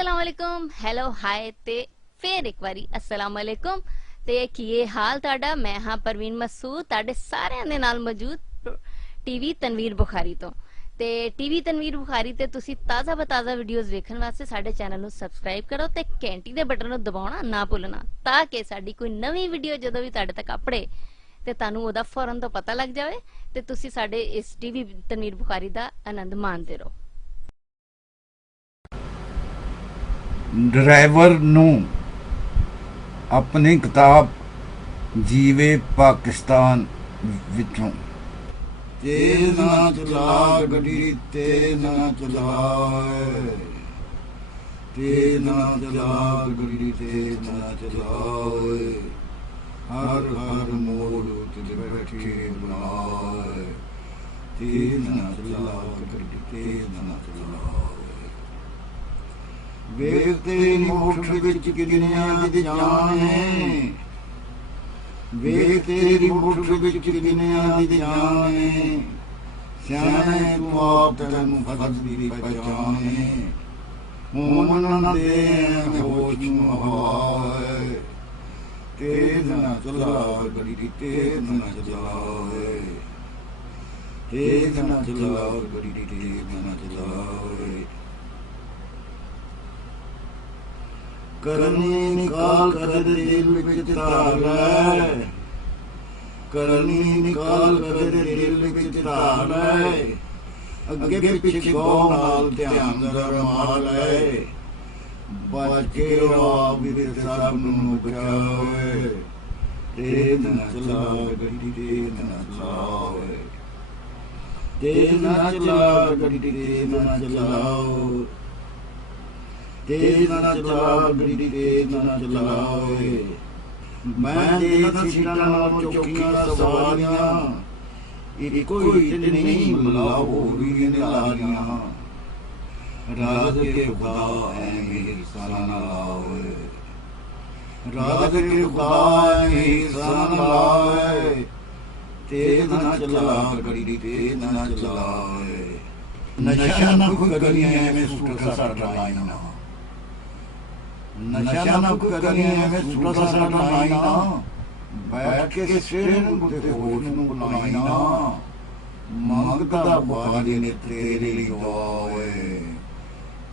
अस्सलामुअलैकुम ਹੈਲੋ ਹਾय ਤੇ ਫੇਰ ਇੱਕ ਵਾਰੀ अस्सलामुअलैकुम ਤੇ ਕੀ ਹਾਲ ਤੁਹਾਡਾ। ਮੈਂ ਹਾਂ ਪਰਵੀਨ ਮਸੂਦ ਤੁਹਾਡੇ ਸਾਰਿਆਂ ਦੇ ਨਾਲ ਮੌਜੂਦ ਟੀਵੀ ਤਨਵੀਰ ਬੁਖਾਰੀ ਤੋਂ। ਤੇ ਟੀਵੀ ਤਨਵੀਰ ਬੁਖਾਰੀ ਤੇ ਤੁਸੀਂ ਤਾਜ਼ਾ ਬਤਾਜ਼ਾ ਵੀਡੀਓਜ਼ ਵੇਖਣ ਵਾਸਤੇ ਸਾਡੇ ਚੈਨਲ ਨੂੰ ਸਬਸਕ੍ਰਾਈਬ ਕਰੋ ਤੇ ਘੰਟੀ ਦੇ ਬਟਨ ਨੂੰ ਦਬਾਉਣਾ ਨਾ ਭੁੱਲਣਾ ਤਾਂ ਕਿ ਸਾਡੀ ਕੋਈ ਨਵੀਂ ਵੀਡੀਓ ਜਦੋਂ ਵੀ ਤੁਹਾਡੇ ਤੱਕ ਆਪੜੇ ਤੇ ਤੁਹਾਨੂੰ ਉਹਦਾ ਫੌਰਨ ਤੋਂ ਪਤਾ ਲੱਗ ਜਾਵੇ ਤੇ ਤੁਸੀਂ ਸਾਡੇ ਇਸ ਟੀਵੀ ਤਨਵੀਰ ਬੁਖਾਰੀ ਦਾ ਆਨੰਦ ਮਾਣਦੇ ਰਹੋ। ਡਰਾਈਵਰ ਨੂੰ ਆਪਣੀ ਕਿਤਾਬ ਜੀਵੇ ਪਾਕਿਸਤਾਨ ਵਿੱਚੋਂ ਤੇਜ਼ ਨਾ ਚਲਾ ਗੱਡੀ, ਤੇਜ਼ ਨਾ ਚਲਾਏ, ਤੇਜ਼ ਨਾ ਚਲਾ ਗੱਡੀ, ਤੇਜ਼ ਨਾ ਚਲਾਏ, ਹਰ ਹਰ ਮੋੜ ਤੇ ਬੈਠੇ ਬਣਾਏ, ਤੇਜ਼ ਨਾ ਚਲਾ ਗੱਡੀ, ਤੇਜ਼ ਨਾ ਚਲਾਏ। ਵੇਖ ਤੇਰੀ ਮੁੱਠ ਵਿੱਚ ਕਿੰਨਿਆਂ ਦੀ ਜਾਨ ਹੈ, ਵੇਖ ਤੇਰੀ ਮੁੱਠ ਵਿੱਚ ਕਿੰਨਿਆਂ ਦੀ ਜਾਨ ਹੈ, ਸਿਆਣੇ ਤੂੰ ਆਪ ਤੈਨੂੰ ਫਰਜ਼ ਦੀ ਪਛਾਣੇ, ਹੁਣ ਨਾ ਦੇ ਹੋਸ਼ ਨੂੰ ਹਵਾਏ, ਤੇਜ਼ ਨਾ ਚਲਾ ਗੱਡੀ, ਤੇਜ਼ ਨਾ ਚਲਾਏ, ਤੇਜ਼ ਨਾ ਚਲਾ ਗੱਡੀ, ਤੇਜ਼ ਨਾ ਚਲਾਏ। ਕਰਨੀ ਨਿਕਾਲ ਕਰ ਦਿਲ ਵਿੱਚ ਧਾਰ ਲੈ, ਕਰਨੀ ਨਿਕਾਲ ਕਰ ਦਿਲ ਵਿੱਚ ਧਾਰ ਲੈ, ਅੱਗੇ ਪਿੱਛੇ ਗੌਰ ਨਾਲ ਧਿਆਨ ਰਮਾ ਲੈ, ਬਚ ਕੇ ਆਪ ਵੀ ਸਭ ਨੂੰ ਬਚਾਵੇ, ਤੇਜ਼ ਨਾ ਚਲਾ ਗੱਡੀ, ਤੇਜ਼ ਨਾ ਚਲਾਵੇ, ਤੇਜ਼ ਨਾ ਚਲਾ ਗੱਡੀ, ਤੇਜ਼ ਨਾ ਚਲਾਓ, ਤੇਜ਼ ਨਾ ਚਲਾ ਗੱਡੀ, ਤੇਜ਼ ਨਾ ਚਲਾਵੇ। ਮੈਂ ਦੇਖ ਸੀਟਾਂ ਨਾਲ ਚੌਕੀਆਂ ਸਵਾਰੀਆਂ, ਇੱਕੋ ਹੀ ਤੇ ਨਹੀਂ ਬੁਲਾਓ ਵੀ ਲਾਰੀਆਂ, ਰਾਤ ਕੇ ਖੁਦਾ ਐ ਮੇਰੀ ਸਾਨਾ ਲਾਵੇ, ਰਾਤ ਕੇ ਖੁਦਾ ਐ ਮੇਰੀ ਸਾਨਾ ਲਾਵੇ, ਤੇਜ਼ ਨਾ ਚਲਾ ਗੱਡੀ, ਤੇਜ਼ ਨਾ ਚਲਾਵੇ। ਨਸ਼ਾ ਨਾ ਕੋਈ ਗਲੀਆਂ ਐਵੇਂ ਸੂਟਾ ਸਾਡਾ ਲਾਈਨਾ, ਨਸ਼ਾ ਨਾ ਕੋਈ ਕਰੀਏ ਐਵੇਂ ਸੂਟਾ ਸਾਡਾ ਲਾਈਨਾ, ਬੈਠ ਕੇ ਸਿਰ ਨੂੰ ਤੇ ਹੋਸ਼ ਨੂੰ ਬੁਲਾਈਨਾ, ਮੰਗਦਾ ਬਾਜੇ ਨੇ ਤੇਰੇ ਲਈ ਦੁਆਏ,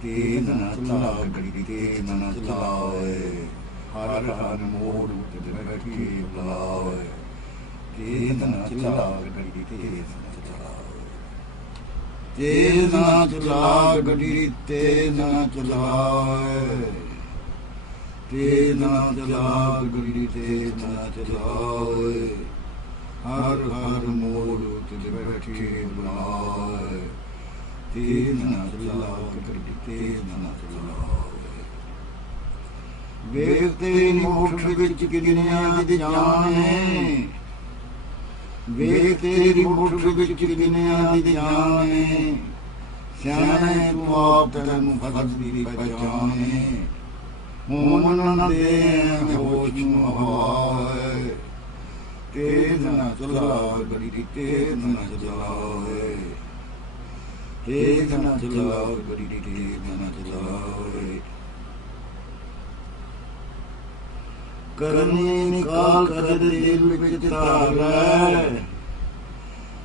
ਤੇਜ਼ ਨਾ ਚਲਾ ਗੱਡੀ, ਤੇਜ਼ ਨਾ ਚਲਾਏ, ਹਰ ਹਰ ਮੋੜ ਤੇ ਬੈਠੇ ਬੁਲਾਵੇ, ਤੇਜ਼ ਨਾ ਚਲਾ ਗੱਡੀ, ਤੇਜ਼ ਨਾ ਚਲਾਏ, ਤੇਜ਼ ਨਾ ਚਲਾ ਗੱਡੀ, ਤੇਜ਼ ਨਾ ਚਲਾਏ, ਤੇਜ਼ ਨਾ ਚਲਾ ਗੱਡੀ, ਤੇਜ਼ ਨਾ ਚਲਾਏ, ਹਰ ਹਰ ਮੋੜ ਤੇ ਬੈਠੇ ਬਣਾਏ, ਤੇਜ਼ ਨਾ ਚਲਾ ਗੱਡੀ, ਤੇਜ਼ ਨਾ ਚਲਾਏ। ਵੇਖ ਤੇਰੀ ਮੁੱਠ ਵਿੱਚ ਕਿੰਨਿਆਂ ਦੀ ਜਾਨ ਹੈ, ਵੇਖ ਤੇਰੀ ਮੁੱਠ ਵਿੱਚ ਕਿੰਨਿਆਂ ਦੀ ਜਾਨ ਹੈ, ਸਿਆਣੇ ਤੂੰ ਆਪ ਤੈਨੂੰ ਫਰਜ਼ ਦੀ ਪਛਾਣੇ, ਹੁਣ ਨਾ ਦੇ ਹੋਸ਼ ਨੂੰ ਹਵਾਏ, ਤੇਜ਼ ਨਾ ਚਲਾ ਗੱਡੀ, ਤੇਜ਼ ਨਾ ਚਲਾਏ, ਤੇਜ਼ ਨਾ ਚਲਾ ਗੱਡੀ, ਤੇਜ਼ ਨਾ ਚਲਾਏ। ਕਰਨੀ ਨਿਕਾਲ ਕਰ ਦਿਲ ਵਿੱਚ ਧਾਰ ਲੈ,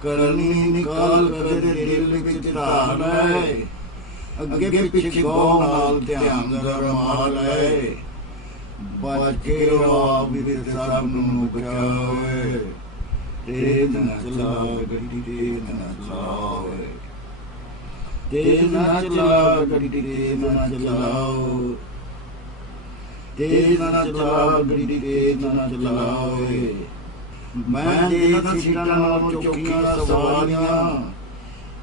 ਕਰਨੀ ਨਿਕਾਲ ਕਰ ਦਿਲ ਵਿੱਚ ਧਾਰ ਲੈ, ਅੱਗੇ ਪਿੱਛੇ ਗੌਰ ਨਾਲ ਧਿਆਨ ਰਮਾ ਲੈ, ਬਚ ਕੇ ਆਪ ਵੀ ਸਭ ਨੂੰ ਬਚਾਵੇ, ਤੇਜ਼ ਨਾ ਚਲਾ ਗੱਡੀ, ਤੇਜ਼ ਨਾ ਚਲਾਵੇ, ਤੇਜ਼ ਨਾ ਚਲਾ ਗੱਡੀ, ਤੇਜ਼ ਨਾ ਚਲਾਓ, ਤੇਜ਼ ਨਾ ਚਲਾ ਗੱਡੀ, ਤੇਜ਼ ਨਾ ਚਲਾਵੇ। ਮੈਂ ਦੇਖ ਸੀਟਾਂ ਨਾਲ ਚੌਕੀਆਂ ਸਵਾਰੀਆਂ,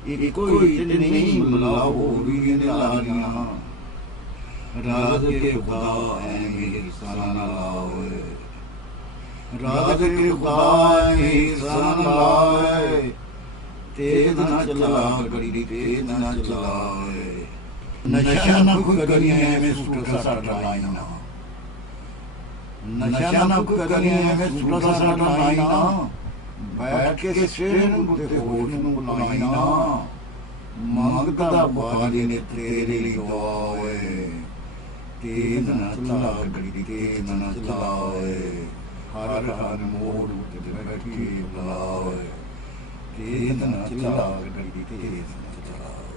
ਇੱਕੋ ਹੀ ਤੇ ਨਹੀਂ ਬੁਲਾਓ ਵੀ ਲਾਰੀਆਂ, ਰਾਤ ਕੇ ਖੁਦਾ ਐ ਮੇਰੀ ਸਾਨਾ ਲਾਵੇ, ਰਾਤ ਕੇ ਖੁਦਾ ਐ ਮੇਰੀ ਸਾਨਾ ਲਾਵੇ, ਤੇਜ਼ ਨਾ ਚਲਾ ਗੱਡੀ, ਤੇਜ਼ ਨਾ ਚਲਾਵੇ। ਨਸ਼ਾ ਨਾ ਕੋਈ ਗਲੀਆਂ ਐਵੇਂ ਸੂਟਾ ਸਾਡਾ ਲਾਈਨਾ, ਨਸ਼ਾ ਨਾ ਕੋਈ ਗਲੀਆਂ ਐਵੇਂ ਸੂਟਾ ਸਾਡਾ ਲਾਈਨਾ, ਬੈਠ ਕੇ ਸਿਰ ਨੂੰ ਤੇ ਹੋਸ਼ ਨੂੰ ਬੁਲਾਈਨਾ, ਮੰਗਦਾ ਬਾਜੇ ਨੇ ਤੇਰੇ ਲਈ ਦੁਆਏ, ਤੇਜ਼ ਨਾ ਚਲਾ ਗੱਡੀ ਤੇਜ਼ ਨਾ ਚਲਾਵੇ ਹਰ ਹਰ ਮੋੜ ਉੱਤੇ ਬੈਠੀ ਬੁਲਾਵੇ ਤੇਜ਼ ਨਾ ਚਲਾ ਗੱਡੀ ਤੇਜ਼ ਨਾ ਚਲਾਵੇ